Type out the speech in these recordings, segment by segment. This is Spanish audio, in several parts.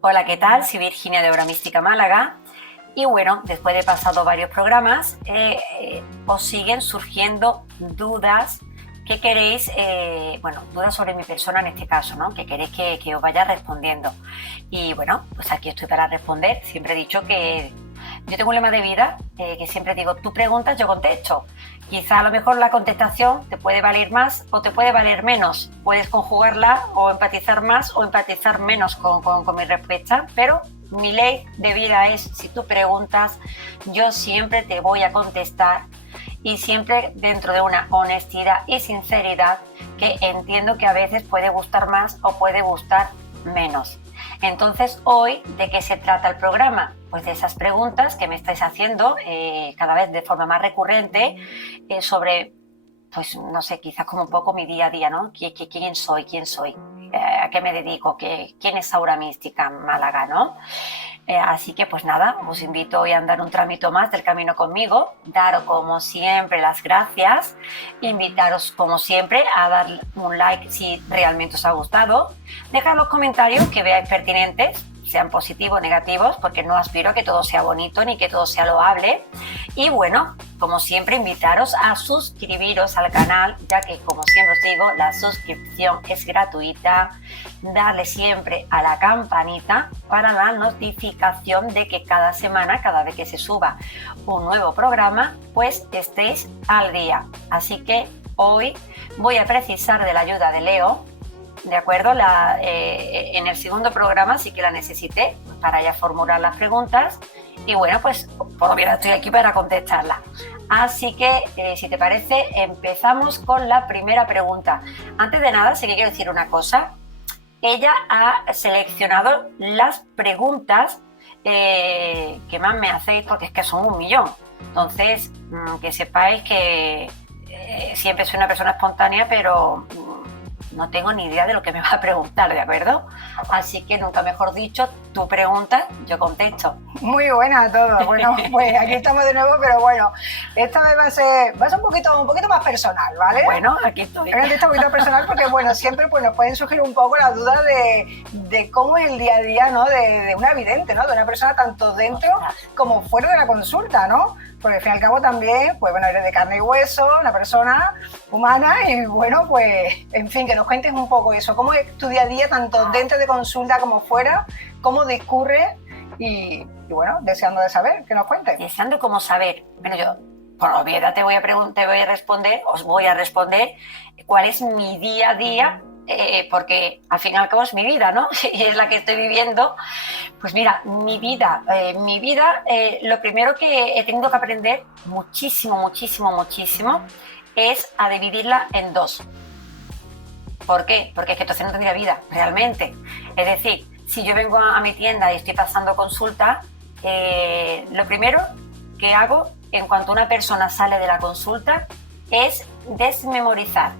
Hola, ¿qué tal? Soy Virginia de Obra Mística Málaga. Y bueno, después de pasado varios programas, os siguen surgiendo dudas que queréis, dudas sobre mi persona en este caso, ¿no? Que queréis que os vaya respondiendo. Y bueno, pues aquí estoy para responder. Siempre he dicho que yo tengo un lema de vida que siempre digo, tú preguntas, yo contesto. Quizá a lo mejor la contestación te puede valer más o te puede valer menos. Puedes conjugarla o empatizar más o empatizar menos con mi respuesta, pero mi ley de vida es, si tú preguntas, yo siempre te voy a contestar y siempre dentro de una honestidad y sinceridad que entiendo que a veces puede gustar más o puede gustar menos. Entonces, hoy, ¿de qué se trata el programa? Pues de esas preguntas que me estáis haciendo cada vez de forma más recurrente sobre, pues no sé, quizás como un poco mi día a día, ¿no? ¿Quién soy? ¿Quién soy? ¿A qué me dedico? ¿Quién es Aura Mística Málaga, no? Así que pues nada, os invito hoy a andar un trámite más del camino conmigo, daros como siempre las gracias, invitaros como siempre a dar un like si realmente os ha gustado, dejad los comentarios que veáis pertinentes, sean positivos o negativos, porque no aspiro a que todo sea bonito ni que todo sea loable. Y bueno, como siempre, invitaros a suscribiros al canal, ya que como siempre os digo, la suscripción es gratuita. Darle siempre a la campanita para la notificación de que cada semana, cada vez que se suba un nuevo programa, pues estéis al día. Así que hoy voy a precisar de la ayuda de Leo. ¿De acuerdo? En el segundo programa sí que la necesité para ya formular las preguntas y bueno, pues por obviedad estoy aquí para contestarlas. Así que, si te parece, empezamos con la primera pregunta. Antes de nada, sí que quiero decir una cosa. Ella ha seleccionado las preguntas que más me hacéis porque es que son 1.000.000. Entonces, que sepáis que siempre soy una persona espontánea, pero no tengo ni idea de lo que me va a preguntar, ¿de acuerdo? Así que nunca mejor dicho, tú preguntas, yo contesto. Muy buena a todos. Bueno, pues aquí estamos de nuevo, pero bueno, esta vez va a ser un poquito más personal, ¿vale? Bueno, aquí estoy. Una entrevista un poquito personal porque, bueno, siempre pues, nos pueden surgir un poco las dudas de cómo es el día a día, ¿no? De una vidente, ¿no? De una persona tanto dentro como fuera de la consulta, ¿no? Porque al fin y al cabo también, pues bueno, eres de carne y hueso, una persona humana y bueno, pues, en fin, que nos cuentes un poco eso. ¿Cómo es tu día a día, tanto dentro de consulta como fuera? ¿Cómo discurre? Y bueno, deseando de saber, que nos cuentes. Deseando como saber. Bueno, yo por obviedad os voy a responder cuál es mi día a día, porque al fin y al cabo es mi vida, ¿no? Y es la que estoy viviendo. Pues mira, mi vida, lo primero que he tenido que aprender muchísimo, es a dividirla en dos. ¿Por qué? Porque es que entonces no tendría vida, realmente. Es decir, si yo vengo a mi tienda y estoy pasando consulta, lo primero que hago en cuanto una persona sale de la consulta es desmemorizar.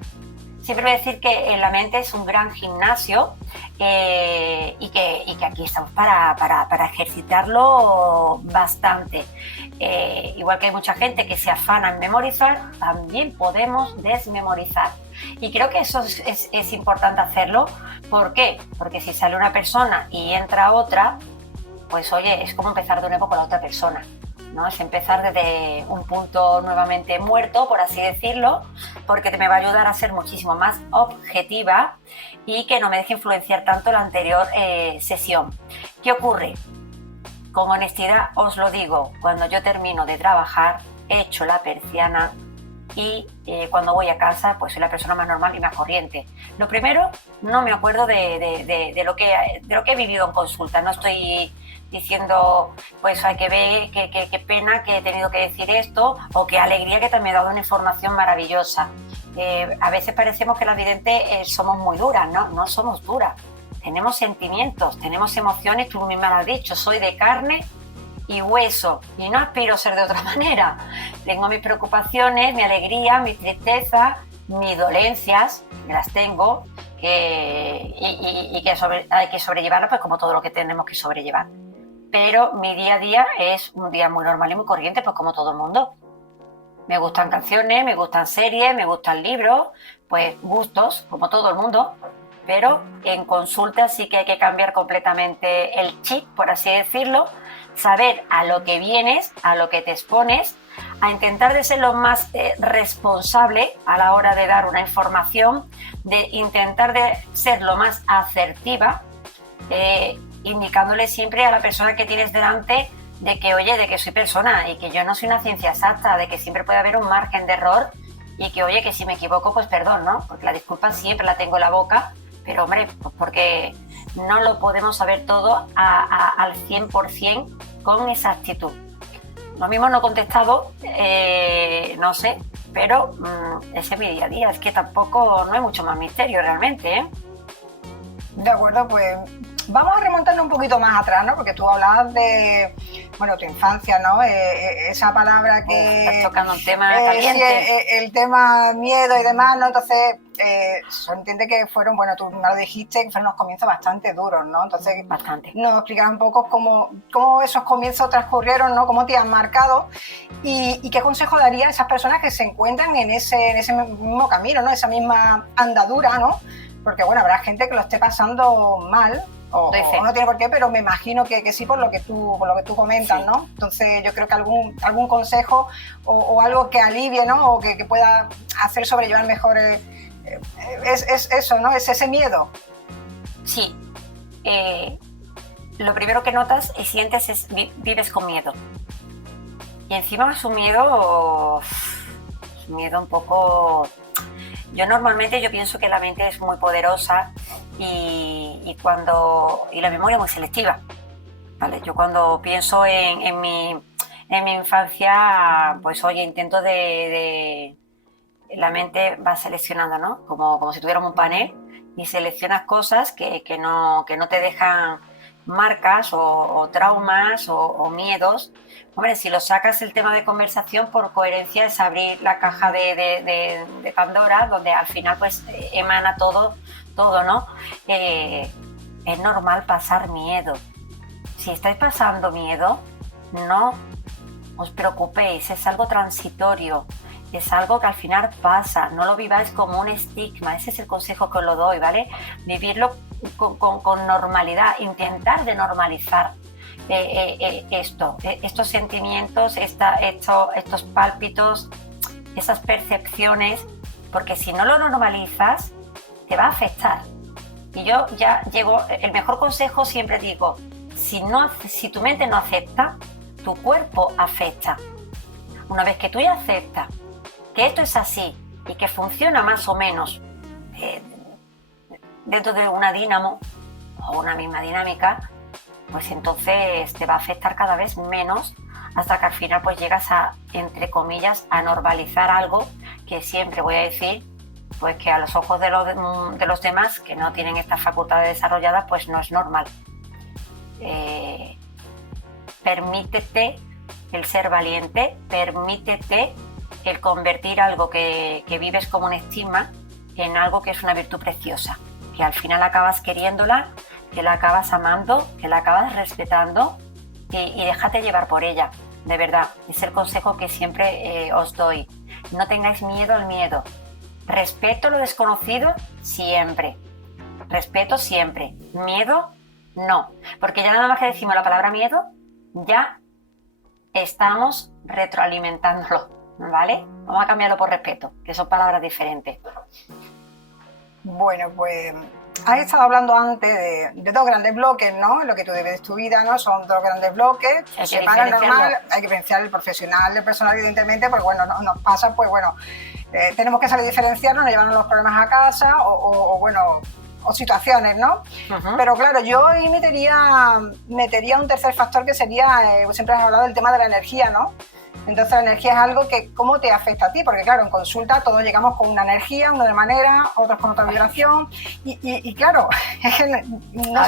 Siempre voy a decir que la mente es un gran gimnasio y que aquí estamos para ejercitarlo bastante. Igual que hay mucha gente que se afana en memorizar, también podemos desmemorizar. Y creo que eso es importante hacerlo. ¿Por qué? Porque si sale una persona y entra otra, pues oye, es como empezar de nuevo con la otra persona, ¿no? Es empezar desde un punto nuevamente muerto, por así decirlo, porque me va a ayudar a ser muchísimo más objetiva y que no me deje influenciar tanto la anterior sesión. ¿Qué ocurre? Con honestidad os lo digo, cuando yo termino de trabajar, echo la persiana y cuando voy a casa, pues soy la persona más normal y más corriente. Lo primero, no me acuerdo de lo que he vivido en consulta. No estoy diciendo, pues hay que ver qué pena que he tenido que decir esto o qué alegría que te me he dado una información maravillosa. A veces parecemos que las videntes somos muy duras, ¿no? No somos duras. Tenemos sentimientos, tenemos emociones, tú misma lo has dicho, soy de carne y hueso y no aspiro a ser de otra manera. Tengo mis preocupaciones, mi alegría, mi tristeza, mis dolencias, me las tengo y que hay que sobrellevarlas pues como todo lo que tenemos que sobrellevar. Pero mi día a día es un día muy normal y muy corriente, pues como todo el mundo. Me gustan canciones, me gustan series, me gustan libros, pues gustos, como todo el mundo. pero en consulta sí que hay que cambiar completamente el chip, por así decirlo, saber a lo que vienes, a lo que te expones, a intentar de ser lo más responsable a la hora de dar una información, de intentar de ser lo más asertiva, indicándole siempre a la persona que tienes delante de que, oye, de que soy persona y que yo no soy una ciencia exacta, de que siempre puede haber un margen de error y que, oye, que si me equivoco, pues perdón, ¿no? Porque la disculpa siempre la tengo en la boca, pero hombre, pues porque no lo podemos saber todo al 100% con exactitud. Lo mismo no he contestado, no sé, pero ese es mi día a día, es que tampoco no hay mucho más misterio realmente, ¿eh? De acuerdo, pues vamos a remontarnos un poquito más atrás, ¿no? Porque tú hablabas de, bueno, tu infancia, ¿no? Esa palabra que... Estás tocando un tema caliente. Sí, el tema miedo y demás, ¿no? Entonces, se entiende que fueron, bueno, tú me lo dijiste, que fueron unos comienzos bastante duros, ¿no? Entonces, bastante. Nos explicar un poco cómo esos comienzos transcurrieron, ¿no? Cómo te han marcado y qué consejo daría a esas personas que se encuentran en ese mismo camino, ¿no? Esa misma andadura, ¿no? Porque, bueno, habrá gente que lo esté pasando mal o no tiene por qué, pero me imagino que sí por lo que tú comentas, sí. ¿no? Entonces yo creo que algún consejo o algo que alivie, ¿no? O que pueda hacer sobrellevar mejor es eso, ¿no? Es ese miedo. Sí. Lo primero que notas y sientes es vives con miedo. Y encima es un miedo un poco... Yo normalmente pienso que la mente es muy poderosa y la memoria muy selectiva, ¿vale? Yo cuando pienso en mi infancia, pues oye, intento la mente va seleccionando, ¿no? Como si tuviéramos un panel y seleccionas cosas que no te dejan marcas o traumas o miedos. Hombre, si lo sacas el tema de conversación, por coherencia es abrir la caja de Pandora, donde al final pues emana todo, ¿no? Es normal pasar miedo. Si estáis pasando miedo, no os preocupéis, es algo transitorio, es algo que al final pasa, no lo viváis como un estigma, ese es el consejo que os lo doy, ¿vale? Vivirlo con normalidad, intentar de normalizar estos sentimientos, estos pálpitos, esas percepciones, porque si no lo normalizas, te va a afectar. Y yo ya llego, el mejor consejo siempre digo, si tu mente no acepta, tu cuerpo afecta. Una vez que tú ya aceptas que esto es así y que funciona más o menos dentro de una dínamo o una misma dinámica, pues entonces te va a afectar cada vez menos hasta que al final pues llegas a, entre comillas, a normalizar algo que siempre voy a decir, pues que a los ojos de los demás que no tienen estas facultades desarrolladas, pues no es normal. Permítete el ser valiente, permítete el convertir algo que vives como un estigma en algo que es una virtud preciosa, que al final acabas queriéndola, que la acabas amando, que la acabas respetando y déjate llevar por ella. De verdad, es el consejo que siempre os doy. No tengáis miedo al miedo. Respeto lo desconocido siempre. Respeto siempre. Miedo, no. Porque ya nada más que decimos la palabra miedo, ya estamos retroalimentándolo, ¿vale? Vamos a cambiarlo por respeto, que son palabras diferentes. Bueno, pues has estado hablando antes de dos grandes bloques, ¿no? Lo que tú vives de tu vida, ¿no? Son dos grandes bloques. Se paranormal, hay que diferenciar el profesional del personal, evidentemente, porque bueno, nos pasa, pues bueno, tenemos que saber diferenciarnos, no llevarnos los problemas a casa o situaciones, ¿no? Uh-huh. Pero claro, yo ahí metería un tercer factor que sería, siempre has hablado del tema de la energía, ¿no? Entonces la energía es algo que cómo te afecta a ti, porque claro, en consulta todos llegamos con una energía, uno de manera, otros con otra vibración y claro, es que no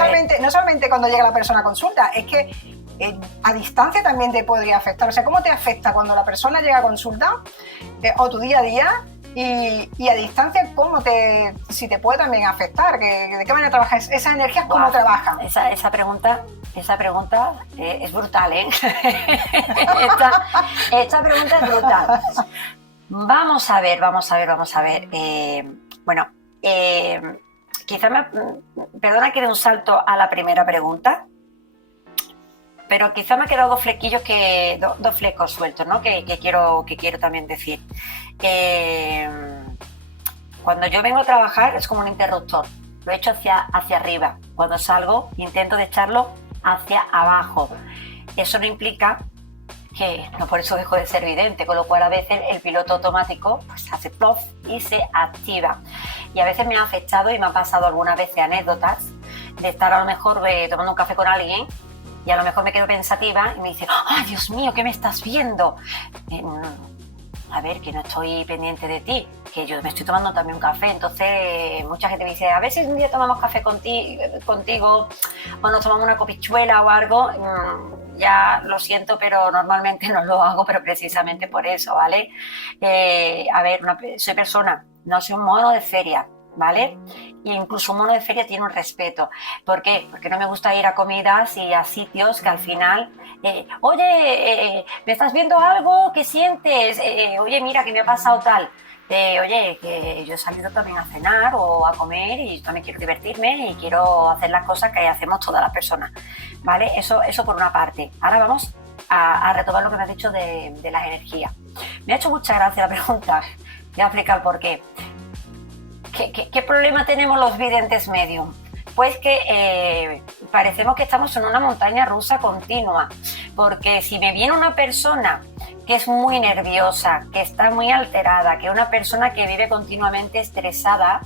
solamente cuando llega la persona a consulta, es que a distancia también te podría afectar. O sea, ¿cómo te afecta cuando la persona llega a consulta o tu día a día? Y a distancia, si te puede también afectar, ¿de qué manera trabajas? ¿Esas energías cómo trabajan? Esa pregunta es brutal, ¿eh? esta pregunta es brutal. Vamos a ver. perdona que dé un salto a la primera pregunta, pero quizá me ha quedado dos flequillos, dos flecos sueltos, ¿no? que quiero también decir. Cuando yo vengo a trabajar es como un interruptor, lo echo hacia arriba. Cuando salgo intento de echarlo hacia abajo. Eso no implica que, no por eso dejo de ser vidente, con lo cual a veces el piloto automático pues hace plof y se activa. Y a veces me ha afectado y me han pasado algunas veces anécdotas de estar a lo mejor tomando un café con alguien y a lo mejor me quedo pensativa y me dice, ¡ay, Dios mío, qué me estás viendo! A ver, que no estoy pendiente de ti, que yo me estoy tomando también un café. Entonces mucha gente me dice, a ver si un día tomamos café contigo o nos tomamos una copichuela o algo. Ya lo siento, pero normalmente no lo hago, pero precisamente por eso, ¿vale? A ver, soy persona, no soy un mono de feria, ¿vale? Y incluso un mono de feria tiene un respeto. ¿Por qué? Porque no me gusta ir a comidas y a sitios que al final, oye, ¿me estás viendo algo? ¿Qué sientes? Oye, mira, que me ha pasado tal. Oye, que yo he salido también a cenar o a comer y también quiero divertirme y quiero hacer las cosas que hacemos todas las personas, ¿vale? Eso por una parte. Ahora vamos a retomar lo que me has dicho de las energías. Me ha hecho mucha gracia la pregunta. Voy a explicar por qué. ¿Qué problema tenemos los videntes medium? Pues que parecemos que estamos en una montaña rusa continua, porque si me viene una persona que es muy nerviosa, que está muy alterada, que es una persona que vive continuamente estresada,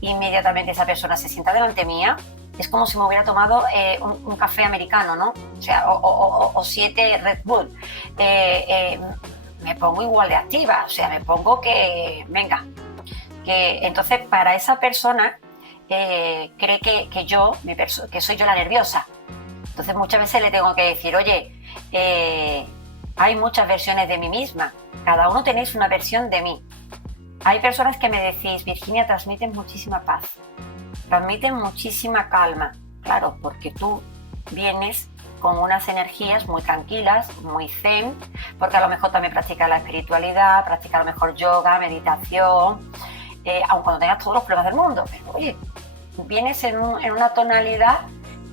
inmediatamente esa persona se sienta delante mía, es como si me hubiera tomado un café americano, ¿no? O sea, o 7 Red Bull. Me pongo igual de activa, o sea, me pongo que, venga, entonces para esa persona cree que yo, que soy yo la nerviosa. Entonces muchas veces le tengo que decir, oye, hay muchas versiones de mí misma, cada uno tenéis una versión de mí. Hay personas que me decís, Virginia, transmiten muchísima paz, transmiten muchísima calma. Claro, porque tú vienes con unas energías muy tranquilas, muy zen, porque a lo mejor también practicas la espiritualidad, practicas a lo mejor yoga, meditación, aun cuando tengas todos los problemas del mundo. Pero oye, vienes en una tonalidad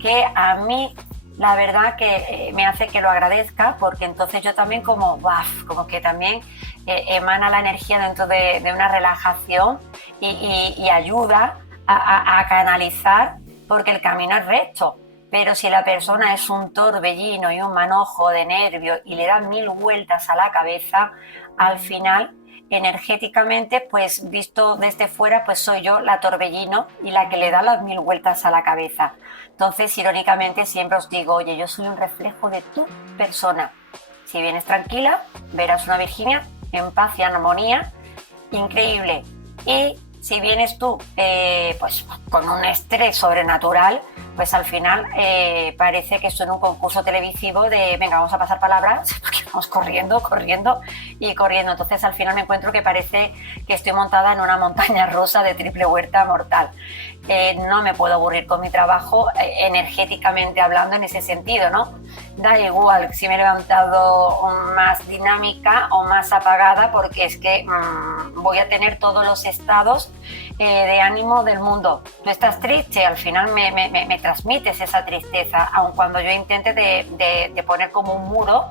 que a mí la verdad que me hace que lo agradezca, porque entonces yo también como que también emana la energía dentro de una relajación y ayuda a canalizar, porque el camino es recto. Pero si la persona es un torbellino y un manojo de nervios y le dan 1000 vueltas a la cabeza, al final energéticamente, pues visto desde fuera, pues soy yo la torbellino y la que le da las 1000 vueltas a la cabeza. Entonces, irónicamente, siempre os digo, oye, yo soy un reflejo de tu persona. Si vienes tranquila, verás una Virginia en paz y armonía, increíble. Y si vienes tú pues con un estrés sobrenatural, pues al final parece que estoy en un concurso televisivo de, venga, vamos a pasar palabras, porque vamos corriendo y corriendo. Entonces al final me encuentro que parece que estoy montada en una montaña rusa de triple huerta mortal. No me puedo aburrir con mi trabajo, energéticamente hablando, en ese sentido, ¿no? Da igual si me he levantado más dinámica o más apagada, porque es que voy a tener todos los estados de ánimo del mundo. Tú estás triste, al final me transmites esa tristeza, aun cuando yo intente de poner como un muro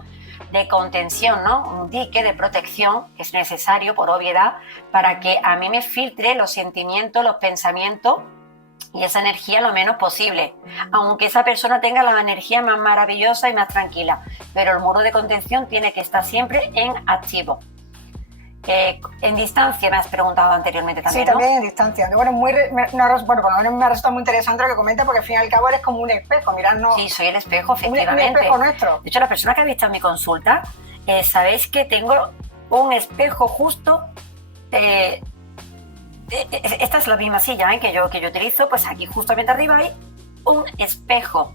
de contención, ¿no? Un dique de protección que es necesario por obviedad para que a mí me filtre los sentimientos, los pensamientos y esa energía lo menos posible, aunque esa persona tenga la energía más maravillosa y más tranquila, pero el muro de contención tiene que estar siempre en activo. En distancia me has preguntado anteriormente también, sí, también, ¿no? En distancia. Que, bueno, por lo menos me ha resultado muy interesante lo que comenta, porque al fin y al cabo eres como un espejo, mirarnos. Sí, soy el espejo, efectivamente. Un espejo nuestro. De hecho, la persona que ha visto en mi consulta, sabéis que tengo un espejo justo. Esta es la misma silla que yo utilizo, pues aquí justamente arriba hay un espejo.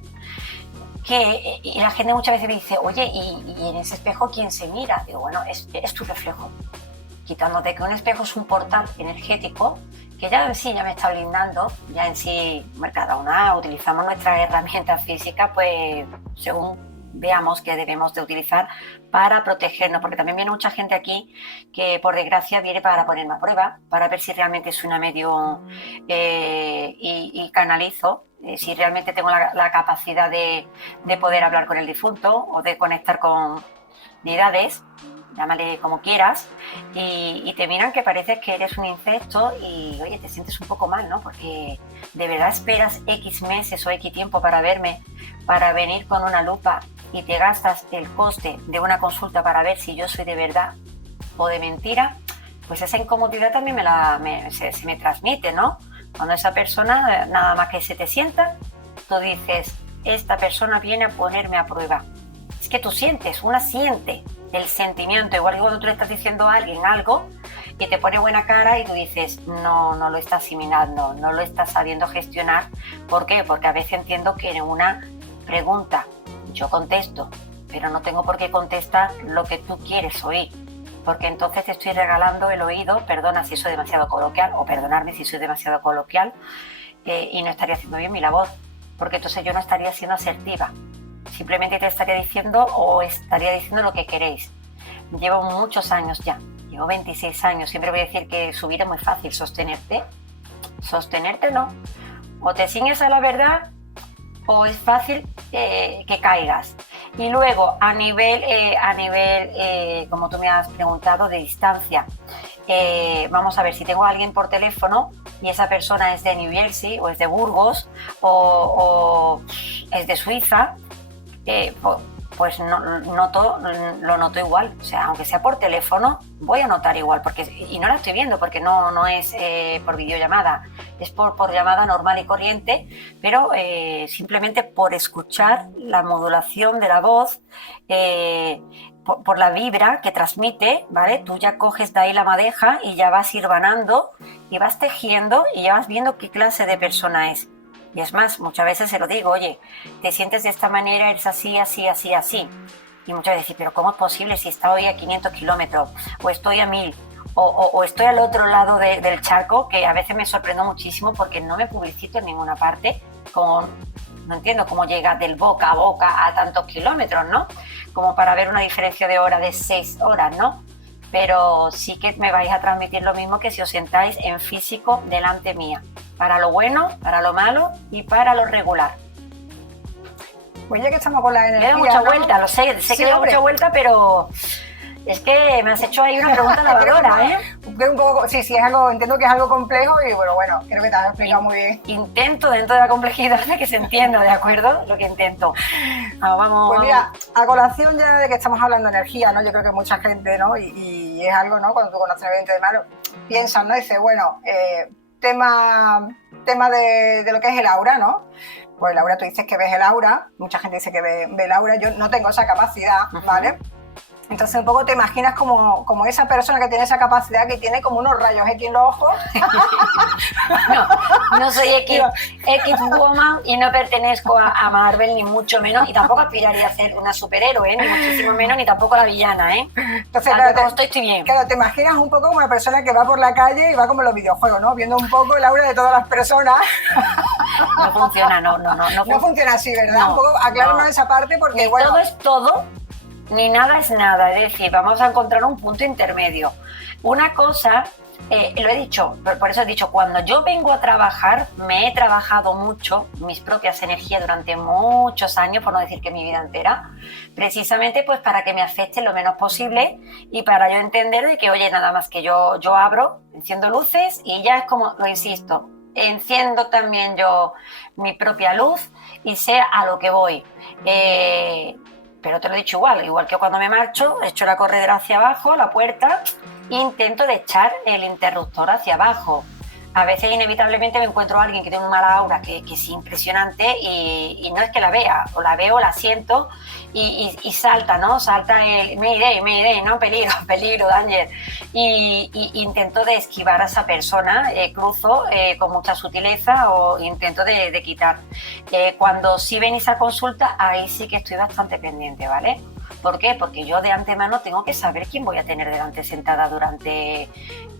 Y la gente muchas veces me dice, oye, ¿y en ese espejo quién se mira? Digo, bueno, es tu reflejo. Quitándote que un espejo es un portal energético que ya en sí ya me está blindando, ya en sí, cada una utilizamos nuestras herramientas físicas pues según veamos que debemos de utilizar para protegernos, porque también viene mucha gente aquí que por desgracia viene para ponerme a prueba, para ver si realmente soy una medium y canalizo, si realmente tengo la capacidad de poder hablar con el difunto o de conectar con deidades, llámale como quieras, y te miran que pareces que eres un insecto y oye, te sientes un poco mal, ¿no? Porque de verdad esperas X meses o X tiempo para verme, para venir con una lupa y te gastas el coste de una consulta para ver si yo soy de verdad o de mentira, pues esa incomodidad también se me transmite, ¿no? Cuando esa persona nada más que se te sienta, tú dices, esta persona viene a ponerme a prueba. Es que tú sientes, una siente el sentimiento, igual que cuando tú le estás diciendo a alguien algo y te pone buena cara y tú dices, no lo estás asimilando, no lo estás sabiendo gestionar. ¿Por qué? Porque a veces entiendo que en una pregunta yo contesto, pero no tengo por qué contestar lo que tú quieres oír, porque entonces te estoy regalando el oído, perdona si soy demasiado coloquial, o perdonarme si soy demasiado coloquial, y no estaría haciendo bien mi labor, porque entonces yo no estaría siendo asertiva. Simplemente te estaría diciendo o estaría diciendo lo que queréis. Llevo muchos años ya, llevo 26 años. Siempre voy a decir que subir es muy fácil, sostenerte no. O te ciñes a la verdad o es fácil que caigas. Y luego, a nivel como tú me has preguntado, de distancia. Vamos a ver, si tengo a alguien por teléfono y esa persona es de New Jersey o es de Burgos o es de Suiza, pues lo noto igual. O sea, aunque sea por teléfono, voy a notar igual, y no la estoy viendo porque no es por videollamada, es por llamada normal y corriente, pero simplemente por escuchar la modulación de la voz, por la vibra que transmite, ¿vale? Tú ya coges de ahí la madeja y ya vas hilvanando y vas tejiendo y ya vas viendo qué clase de persona es. Y es más, muchas veces se lo digo, oye, te sientes de esta manera, eres así, así, así, así. Y muchas veces, pero ¿cómo es posible si estoy a 500 kilómetros o estoy a 1000 o estoy al otro lado del charco? Que a veces me sorprendo muchísimo porque no me publicito en ninguna parte. No entiendo cómo llega del boca a boca a tantos kilómetros, ¿no? Como para ver una diferencia de hora de 6 horas, ¿no? Pero sí que me vais a transmitir lo mismo que si os sentáis en físico delante mía. Para lo bueno, para lo malo y para lo regular. Pues ya que estamos con la energía... Le da mucha vuelta, lo sé que le da mucha vuelta, pero es que me has hecho ahí una pregunta lavadora, ¿eh? Un poco, sí, es algo, entiendo que es algo complejo y bueno, creo que te has explicado muy bien. Intento dentro de la complejidad de que se entienda, ¿de acuerdo? Lo que intento. Vamos. Pues mira, a colación ya de que estamos hablando de energía, ¿no? Yo creo que mucha gente, ¿no? Y es algo, ¿no? Cuando tú conoces el evidente de malo, piensan, ¿no? Dice, bueno, tema de lo que es el aura, ¿no? Pues el aura, tú dices que ves el aura, mucha gente dice que ve el aura, yo no tengo esa capacidad, ¿vale? Entonces un poco te imaginas como esa persona que tiene esa capacidad, que tiene como unos rayos X en los ojos. No soy X woman y no pertenezco a Marvel, ni mucho menos, y tampoco aspiraría a ser una superhéroe, ni muchísimo menos, ni tampoco la villana, ¿eh? Entonces, claro, como estoy bien. Claro, te imaginas un poco como una persona que va por la calle y va como en los videojuegos, ¿no? Viendo un poco el aura de todas las personas. No funciona, no funciona así, ¿verdad? No, un poco acláranos esa parte porque, ni todo es todo, ni nada es nada. Es decir, vamos a encontrar un punto intermedio. Una cosa, lo he dicho, por eso he dicho, cuando yo vengo a trabajar, me he trabajado mucho mis propias energías durante muchos años, por no decir que mi vida entera, precisamente pues para que me afecte lo menos posible y para yo entender de que, oye, nada más que yo abro, enciendo luces y ya es como, lo insisto, enciendo también yo mi propia luz y sé a lo que voy. Pero te lo he dicho igual que cuando me marcho, echo la corredera hacia abajo, la puerta, e intento de echar el interruptor hacia abajo. A veces inevitablemente me encuentro a alguien que tiene una mala aura que es impresionante y no es que la vea, o la veo, la siento y salta, ¿no? Salta el Mayday, ¿no? Peligro, danger. Y intento de esquivar a esa persona, cruzo con mucha sutileza o intento de quitar. Cuando sí venís a consulta, ahí sí que estoy bastante pendiente, ¿vale? ¿Por qué? Porque yo de antemano tengo que saber quién voy a tener delante sentada durante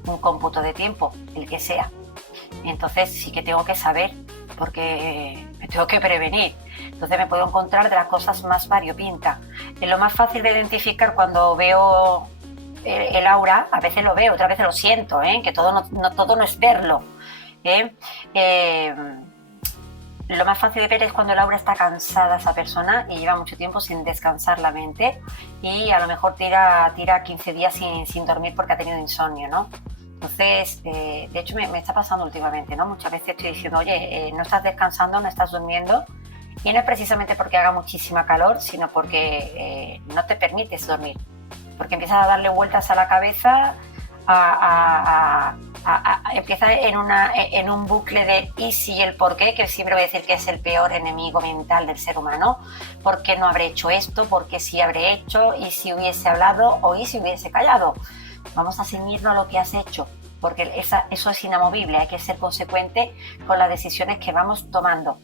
un cómputo de tiempo, el que sea. Entonces sí que tengo que saber, porque me tengo que prevenir. Entonces me puedo encontrar de las cosas más variopintas. Es lo más fácil de identificar cuando veo el aura, a veces lo veo, otras veces lo siento, que todo no es verlo. Lo más fácil de ver es cuando el aura está cansada esa persona y lleva mucho tiempo sin descansar la mente y a lo mejor tira 15 días sin dormir porque ha tenido insomnio, ¿no? Entonces, de hecho me está pasando últimamente, ¿no? Muchas veces estoy diciendo, oye, no estás descansando, no estás durmiendo, y no es precisamente porque haga muchísima calor, sino porque no te permites dormir, porque empiezas a darle vueltas a la cabeza, empieza en un bucle de y si el por qué, que siempre voy a decir que es el peor enemigo mental del ser humano. ¿Por qué no habré hecho esto? ¿Por qué sí habré hecho? ¿Y si hubiese hablado? ¿O y si hubiese callado? Vamos a ceñirnos a lo que has hecho, porque eso es inamovible. Hay que ser consecuente con las decisiones que vamos tomando.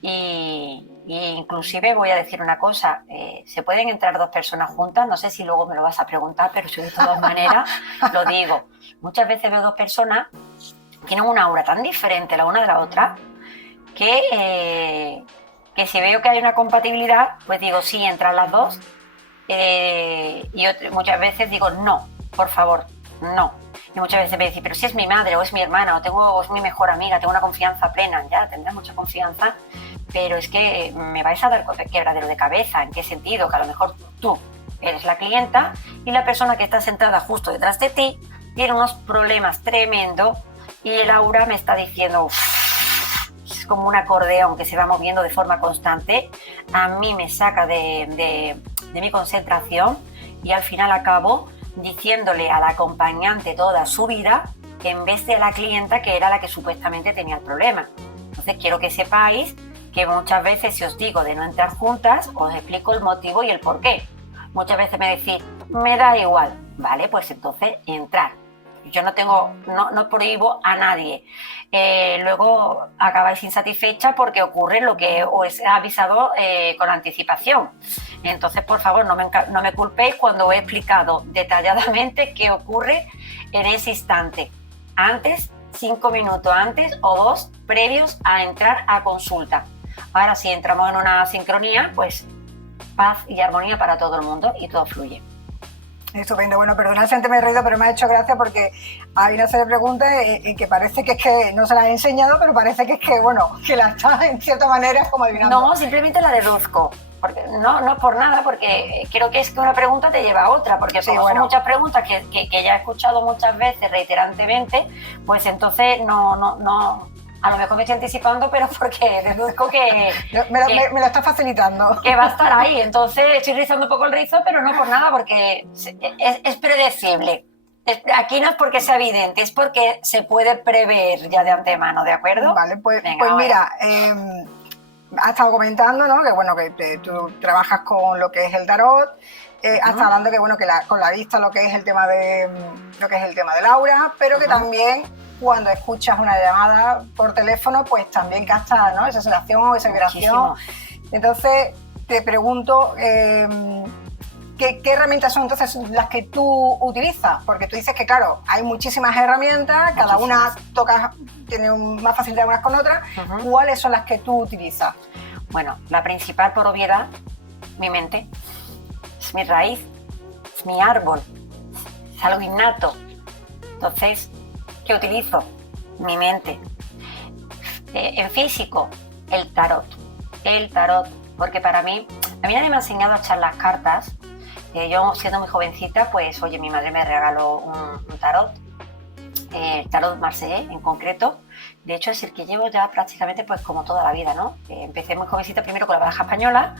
Y inclusive voy a decir una cosa, se pueden entrar dos personas juntas, no sé si luego me lo vas a preguntar, pero yo de todas maneras lo digo. Muchas veces veo dos personas que tienen una aura tan diferente la una de la otra que si veo que hay una compatibilidad, pues digo sí, entran las dos, y muchas veces digo no, por favor, no. Y muchas veces me dicen, pero si es mi madre o es mi hermana o es mi mejor amiga, tengo una confianza plena, ya tendrás mucha confianza, pero es que me vais a dar quebradero de cabeza. ¿En qué sentido? Que a lo mejor tú eres la clienta y la persona que está sentada justo detrás de ti tiene unos problemas tremendos y el aura me está diciendo, es como un acordeón que se va moviendo de forma constante, a mí me saca de mi concentración y al final acabo diciéndole al acompañante toda su vida en vez de a la clienta que era la que supuestamente tenía el problema. Entonces quiero que sepáis que muchas veces si os digo de no entrar juntas, os explico el motivo y el porqué. Muchas veces me decís, me da igual, vale, pues entonces entrar. Yo no prohíbo a nadie. Luego acabáis insatisfecha porque ocurre lo que os he avisado con anticipación. Entonces, por favor, no me culpéis cuando he explicado detalladamente qué ocurre en ese instante. Antes, 5 minutos antes o 2 previos a entrar a consulta. Ahora, si entramos en una sincronía, pues paz y armonía para todo el mundo y todo fluye. Estupendo. Bueno, perdona si antes me he reído, pero me ha hecho gracia porque hay una serie de preguntas que parece que es que no se las he enseñado, pero parece que es que, bueno, que las está en cierta manera como adivinando. No, simplemente la deduzco. Porque, no por nada, porque creo que es que una pregunta te lleva a otra, porque sí, son muchas preguntas que ya he escuchado muchas veces reiterantemente, pues entonces no a lo mejor me estoy anticipando, pero porque deduzco que me lo está facilitando. Que va a estar ahí. Entonces estoy rizando un poco el rizo, pero no por nada, porque es predecible. Aquí no es porque sea evidente, es porque se puede prever ya de antemano, ¿de acuerdo? Vale, pues mira, has estado comentando, ¿no? Que bueno, que tú trabajas con lo que es el tarot. Has estado hablando que bueno, que con la vista lo que es el tema del aura, pero que también cuando escuchas una llamada por teléfono, pues también captas, ¿no? Esa sensación o esa vibración. Muchísimo. Entonces, te pregunto, ¿qué herramientas son entonces las que tú utilizas? Porque tú dices que, claro, hay muchísimas herramientas, cada una tiene más facilidad unas con otras. ¿Cuáles son las que tú utilizas? Bueno, la principal, por obviedad, mi mente. Es mi raíz, es mi árbol, es algo innato. Entonces, ¿qué utilizo? Mi mente. En físico, el tarot, porque a mí nadie me ha enseñado a echar las cartas. Yo siendo muy jovencita, pues oye, mi madre me regaló un tarot, el tarot marsellés en concreto. De hecho, es el que llevo ya prácticamente pues como toda la vida, ¿no? Empecé muy jovencita primero con la baraja española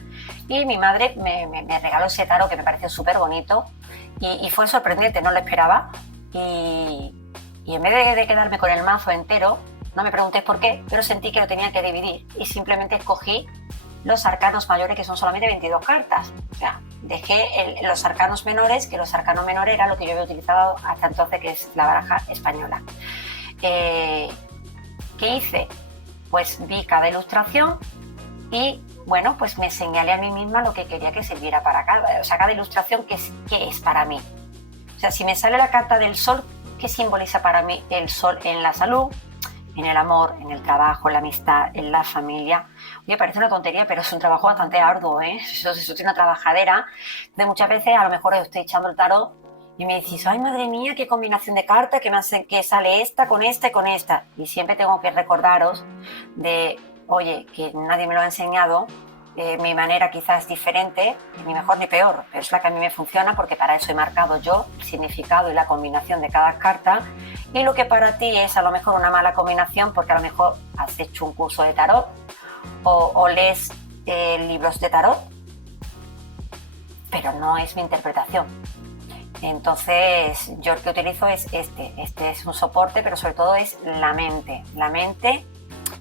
y mi madre me regaló ese tarot que me pareció súper bonito y fue sorprendente, no lo esperaba. Y en vez de quedarme con el mazo entero, no me preguntéis por qué, pero sentí que lo tenía que dividir y simplemente escogí los arcanos mayores, que son solamente 22 cartas. O sea, dejé los arcanos menores, que los arcanos menores era lo que yo había utilizado hasta entonces, que es la baraja española. ¿Qué hice? Pues vi cada ilustración y, bueno, pues me señalé a mí misma lo que quería que sirviera para cada ilustración, ¿qué es para mí? O sea, si me sale la carta del sol, ¿qué simboliza para mí el sol en la salud? en el amor, en el trabajo, en la amistad, en la familia. Oye, parece una tontería, pero es un trabajo bastante arduo, ¿eh? Eso es una trabajadera. Entonces, muchas veces a lo mejor estoy echando el tarot y me decís, ay, madre mía, qué combinación de cartas, que sale esta con esta y con esta. Y siempre tengo que recordaros de, oye, que nadie me lo ha enseñado, mi manera quizás es diferente, ni mejor ni peor, pero es la que a mí me funciona porque para eso he marcado yo el significado y la combinación de cada carta, y lo que para ti es a lo mejor una mala combinación porque a lo mejor has hecho un curso de tarot o lees libros de tarot, pero no es mi interpretación. Entonces yo el que utilizo es este es un soporte, pero sobre todo es la mente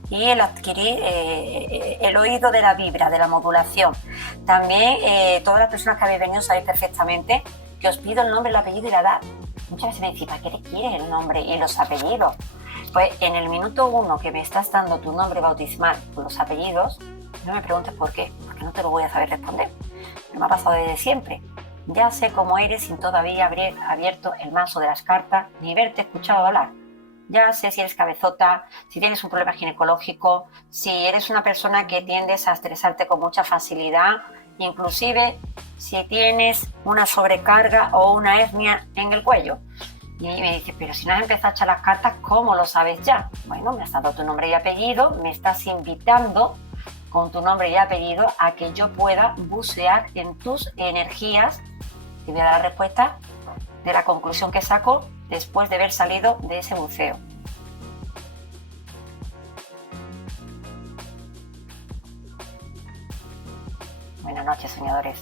y el adquirir el oído de la vibra, de la modulación. También todas las personas que habéis venido sabéis perfectamente que os pido el nombre, el apellido y la edad. Muchas veces me decís, ¿para qué le quieres el nombre y los apellidos? Pues en el minuto 1 que me estás dando tu nombre bautismal con los apellidos, no me preguntes por qué, porque no te lo voy a saber responder. Me ha pasado desde siempre. Ya sé cómo eres sin todavía haber abierto el mazo de las cartas ni haberte escuchado hablar. Ya sé si eres cabezota, si tienes un problema ginecológico, si eres una persona que tiendes a estresarte con mucha facilidad, inclusive si tienes una sobrecarga o una hernia en el cuello. Y me dice, pero si no has empezado a echar las cartas, ¿cómo lo sabes ya? Bueno, me has dado tu nombre y apellido, me estás invitando con tu nombre y apellido a que yo pueda bucear en tus energías y voy a dar la respuesta de la conclusión que saco después de haber salido de ese buceo. Buenas noches, soñadores.